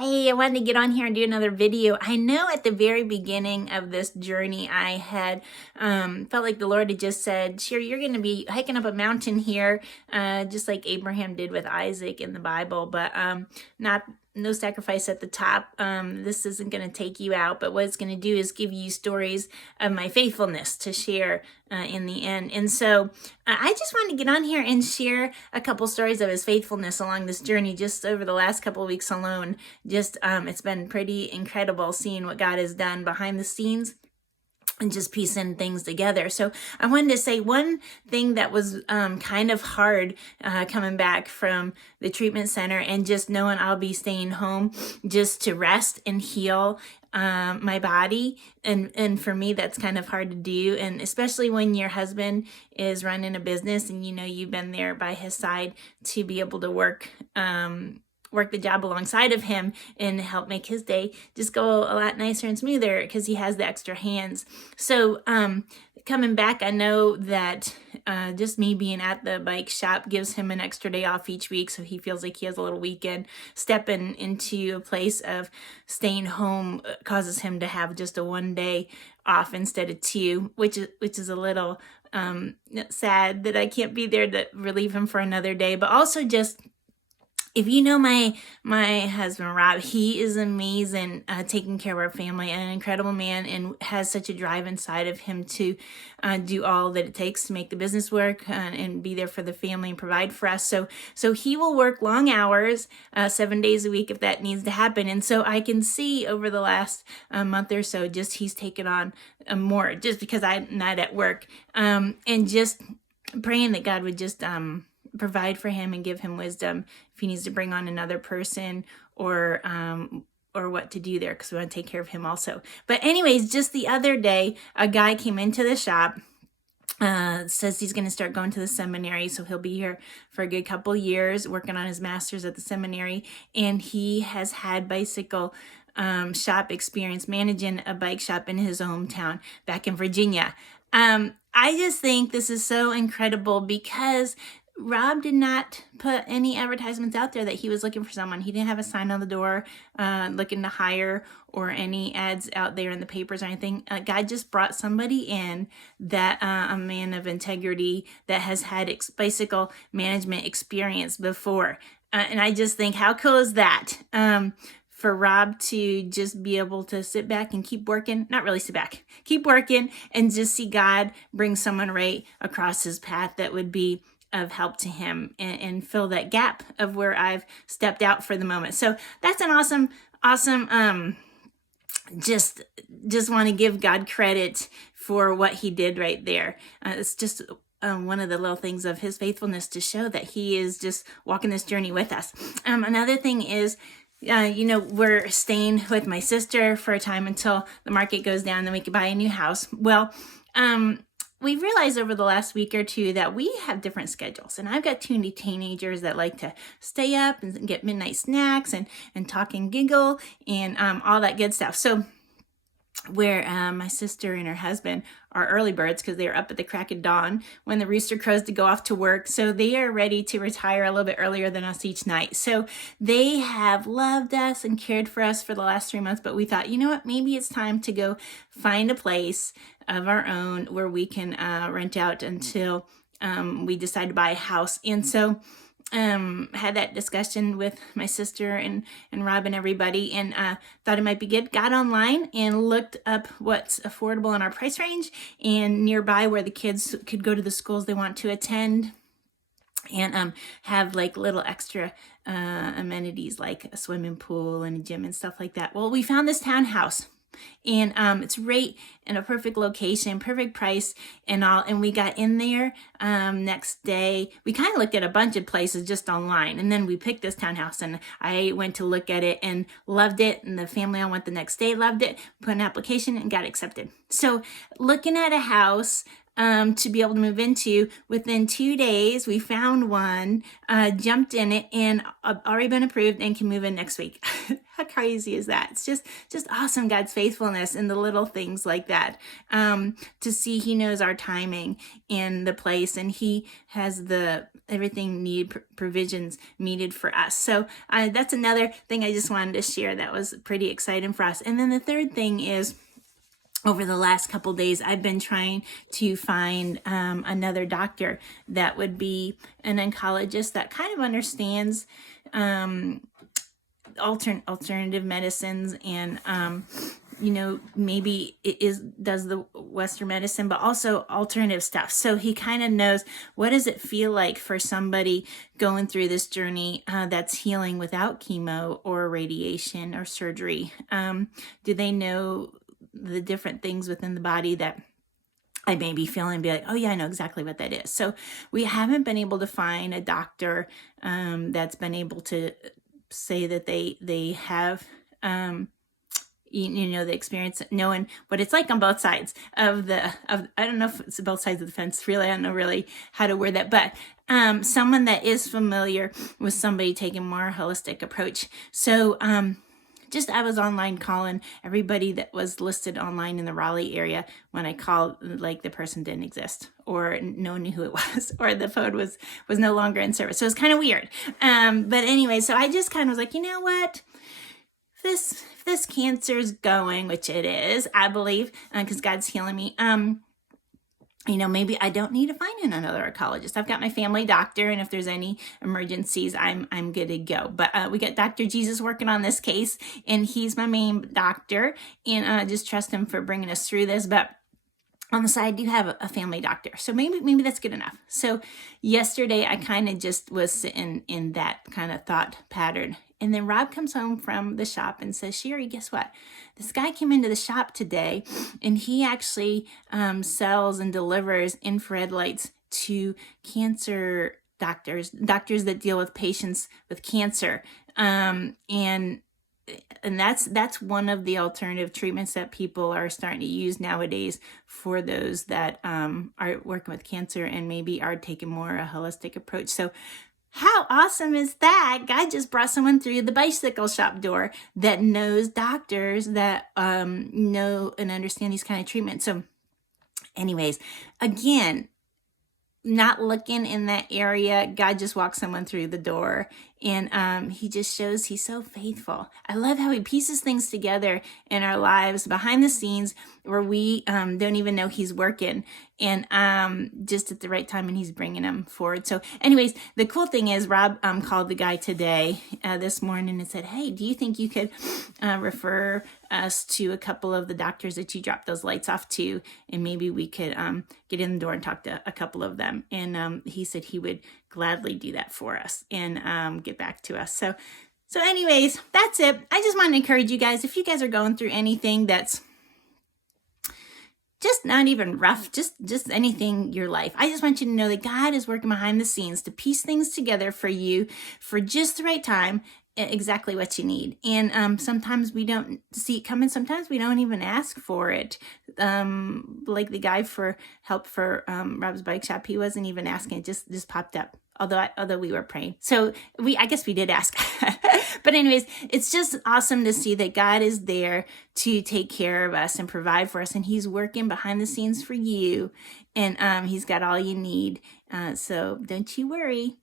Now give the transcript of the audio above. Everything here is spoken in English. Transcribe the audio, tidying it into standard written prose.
Hey, I wanted to get on here and do another video. I know at the very beginning of this journey, I had felt like the Lord had just said, Sherry, you're going to be hiking up a mountain here, just like Abraham did with Isaac in the Bible, but no sacrifice at the top. This isn't going to take you out, but what it's going to do is give you stories of my faithfulness to share in the end. And so I just wanted to get on here and share a couple stories of his faithfulness along this journey just over the last couple of weeks alone. It's been pretty incredible seeing what God has done behind the scenes and just piecing things together. So I wanted to say one thing that was kind of hard coming back from the treatment center and just knowing I'll be staying home just to rest and heal my body. And for me, that's kind of hard to do. And especially when your husband is running a business and you've been there by his side to be able to work the job alongside of him and help make his day just go a lot nicer and smoother because he has the extra hands. So coming back, I know that just me being at the bike shop gives him an extra day off each week, so he feels like he has a little weekend. Stepping into a place of staying home causes him to have just a 1 day off instead of 2, which is a little sad that I can't be there to relieve him for another day, but also just if you know my husband, Rob, he is amazing taking care of our family and an incredible man and has such a drive inside of him to do all that it takes to make the business work and be there for the family and provide for us. So he will work long hours, 7 days a week if that needs to happen. And so I can see over the last month or so, just he's taken on more just because I'm not at work and just praying that God would just provide for him and give him wisdom if he needs to bring on another person or what to do there, because we want to take care of him also. But anyways, just the other day, a guy came into the shop, says he's going to start going to the seminary, so he'll be here for a good couple years working on his master's at the seminary, and he has had bicycle shop experience managing a bike shop in his hometown back in Virginia. I just think this is so incredible because Rob did not put any advertisements out there that he was looking for someone. He didn't have a sign on the door looking to hire or any ads out there in the papers or anything. God just brought somebody in that a man of integrity that has had bicycle management experience before. And I just think, how cool is that? For Rob to just be able to sit back and keep working, not really sit back, keep working and just see God bring someone right across his path that would be of help to him and fill that gap of where I've stepped out for the moment. So that's an awesome, just want to give God credit for what he did right there. It's just one of the little things of his faithfulness to show that he is just walking this journey with us. Another thing is, we're staying with my sister for a time until the market goes down, then we can buy a new house. Well, we realized over the last week or two that we have different schedules, and I've got 2 teenagers that like to stay up and get midnight snacks and talk and giggle and all that good stuff. So where my sister and her husband are early birds because they're up at the crack of dawn when the rooster crows to go off to work. So they are ready to retire a little bit earlier than us each night. So they have loved us and cared for us for the last 3 months. But we thought, you know what, maybe it's time to go find a place of our own where we can rent out until we decide to buy a house. And so had that discussion with my sister and Rob and everybody, and thought it might be good. Got online and looked up what's affordable in our price range and nearby where the kids could go to the schools they want to attend and have like little extra amenities like a swimming pool and a gym and stuff like that. Well, we found this townhouse. And it's right in a perfect location, perfect price and all. And we got in there next day. We kind of looked at a bunch of places just online. And then we picked this townhouse and I went to look at it and loved it. And the family I went the next day loved it, put an application and got accepted. So looking at a house to be able to move into, within 2 days, we found one, jumped in it, and already been approved and can move in next week. How crazy is that? It's just awesome, God's faithfulness in the little things like that. To see he knows our timing and the place, and he has the everything need provisions needed for us. So that's another thing I just wanted to share that was pretty exciting for us. And then the third thing is, over the last couple days, I've been trying to find another doctor that would be an oncologist that kind of understands alternative medicines and maybe does the Western medicine, but also alternative stuff. So he kind of knows, what does it feel like for somebody going through this journey that's healing without chemo or radiation or surgery? Do they know the different things within the body that I may be feeling, be like, oh yeah, I know exactly what that is. So we haven't been able to find a doctor that's been able to say that they have the experience, knowing what it's like on both sides of I don't know if it's both sides of the fence, really. I don't know really how to word that, but someone that is familiar with somebody taking more holistic approach. So I was online calling everybody that was listed online in the Raleigh area. When I called, like, the person didn't exist, or no one knew who it was, or the phone was no longer in service. So it was kind of weird. But anyway, so I just kind of was like, you know what? If this cancer's going, which it is, I believe, because God's healing me, maybe I don't need to find another oncologist. I've got my family doctor, and if there's any emergencies, I'm good to go. But we got Dr. Jesus working on this case, and he's my main doctor, and just trust him for bringing us through this. But on the side, I do have a family doctor, so maybe that's good enough. So yesterday, I kind of just was sitting in that kind of thought pattern. And then Rob comes home from the shop and says, Sherry, guess what? This guy came into the shop today, and he actually sells and delivers infrared lights to cancer doctors that deal with patients with cancer. And that's one of the alternative treatments that people are starting to use nowadays for those that are working with cancer and maybe are taking more a holistic approach. So how awesome is that? God just brought someone through the bicycle shop door that knows doctors that know and understand these kind of treatments. So anyways, again, not looking in that area, God just walks someone through the door, and he just shows he's so faithful. I love how he pieces things together in our lives behind the scenes where we don't even know he's working, and just at the right time, and he's bringing them forward. So anyways, the cool thing is Rob called the guy today, this morning, and said, hey, do you think you could refer us to a couple of the doctors that you dropped those lights off to, and maybe we could get in the door and talk to a couple of them. And he said he would gladly do that for us and get back to us. So anyways, that's it. I just want to encourage you guys, if you guys are going through anything that's just not even rough, just anything your life, I just want you to know that God is working behind the scenes to piece things together for you for just the right time, exactly what you need. And sometimes we don't see it coming. Sometimes we don't even ask for it. Like the guy for help for Rob's bike shop, he wasn't even asking. It just popped up. Although we were praying. So I guess we did ask. But anyways, it's just awesome to see that God is there to take care of us and provide for us. And he's working behind the scenes for you. And he's got all you need. So don't you worry.